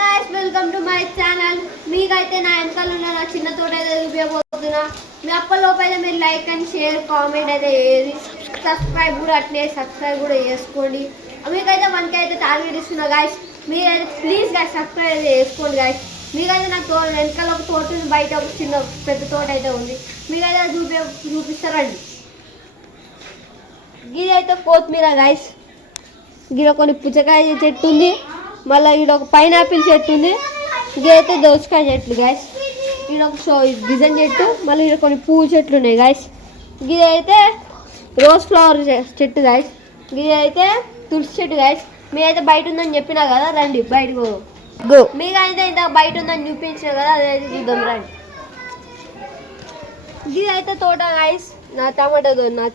guys, welcome to my channel. మీకైతే నా వెనకాల ఉన్న నా చిన్న తోట అయితే చూపించబోతున్నా. మీ అప్పలోపైతే మీరు లైక్ అండ్ షేర్ కామెంట్ అయితే చేయండి. సబ్స్క్రైబ్ కూడా అట్నే సబ్స్క్రైబ్ కూడా చేసుకోండి. మీకైతే 1K అయితే టార్గెట్ ఇస్తున్నా గాయస్. మీరైతే ప్లీజ్ గాయస్ సబ్స్క్రైబ్ అయితే చేసుకోండి గాయస్. మీకైతే నాకు వెనకాల ఒక తోట ఉంది, బయట ఒక చిన్న పెద్ద తోట అయితే ఉంది. మీకైతే చూపిస్తారండి. ఇది అయితే కొత్తిమీర గాయస్. గిడ కొన్ని పుచ్చకాయ చెట్టు ఉంది, మళ్ళీ ఇక్కడ ఒక పైనాపిల్ చెట్టు ఉంది, ఇదైతే దోసకాయ చెట్లు గాయస్. ఇక్కడ ఒక డిజైన్ చెట్టు, మళ్ళీ ఇక్కడ కొన్ని పువ్వు చెట్లు ఉన్నాయి గాయస్. ఇదైతే రోజ్ ఫ్లవర్ చెట్టు గాయస్. ఇదైతే తులసి చెట్టు గాయస్. మీరైతే బయట ఉందని చెప్పినా కదా, రండి బయటకు గో. మీకైతే ఇంత బయట ఉందని చూపించిన కదా, అదైతే చూద్దాం రండి. ఇదైతే తోట గాయస్, నా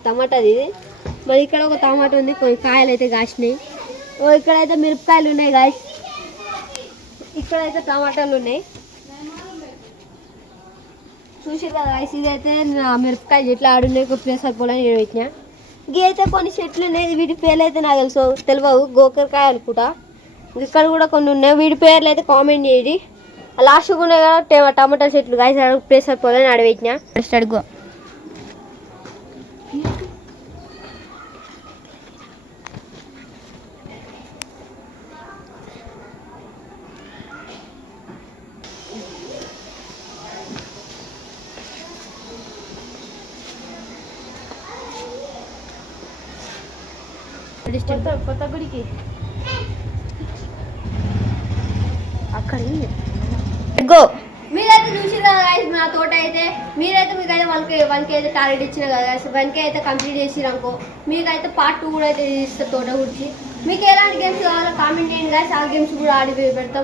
టమాటాది ఇది. మరి ఇక్కడ ఒక టమాటా ఉంది, కొన్ని కాయలు అయితే కాసినాయి. ఇక్కడైతే మిరపకాయలు ఉన్నాయి గాయస్. ఇక్కడైతే టమాటాలు ఉన్నాయి, చూసి కదా గాయస్. ఇదైతే నా మిరపకాయ చెట్లు ఆడున్నాయి, ఒక ప్లేస్ అయిపోవాలని నేను పెట్టినా. ఇవి అయితే కొన్ని చెట్లు ఉన్నాయి, వీటి పేర్లు అయితే నాకు తెలియవు, గోకరకాయ అనుకుంటా. ఇక్కడ కూడా కొన్ని ఉన్నాయి, వీటి పేర్లు అయితే కామెంట్ చేయండి. లాస్ట్ ఉన్నాయి కదా టమాటా చెట్లు గాయస్, ప్లేస్ అయిపోవాలని ఆడబెట్టినా. అడుగు కొత్త గుడికి అక్కడ గో. మీరైతే చూసిరా గాయస్ నా తోట అయితే. మీరైతే మీకైతే 1K అయితే టార్గెట్ ఇచ్చిన కదా గాయస్. 1K అయితే కంప్లీట్ చేసిరనుకో, మీకైతే పార్ట్ 2 కూడా అయితే ఇస్తారు తోట గురించి. మీకు ఎలాంటి గేమ్స్ కావాలో కామెంట్ చేయండి గాయస్, ఆ గేమ్స్ కూడా ఆడి పెడతాం.